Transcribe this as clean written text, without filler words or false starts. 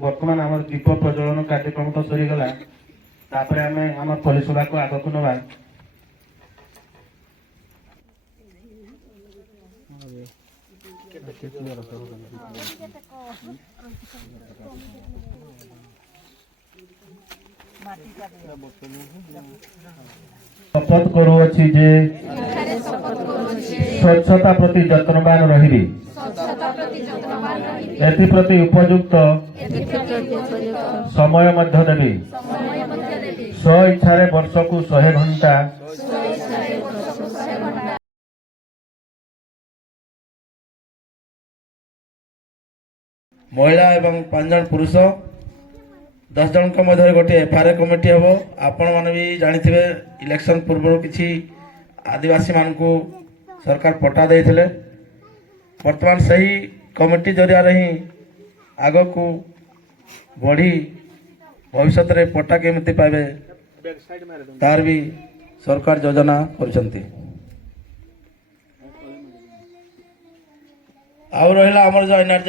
बर्तमान आम दीप प्रज्वलन कार्यक्रम तो सरीगला आम आम पलिसुड़ा को आग को नवा शपथ करुअछि जे स्वच्छता प्रति जत्नवान रहिबी एप्रति उपयुक्त समय मध्य देवी स्व इच्छा वर्ष को 100 घंटा महिला एवं 5 जन पुरुष 10 जन मध्य गोटे एफआरए कमिटी हम आपण मैंने भी जानी इलेक्शन पूर्व किसी आदिवासी मान को सरकार पट्टा देते वर्तमान सही कमिटी जरिया ही आग को बढ़ी भविष्य में पट्टा केमती पाइबे तार भी सरकार योजना कर आउ रहा आमर जो एनआरजी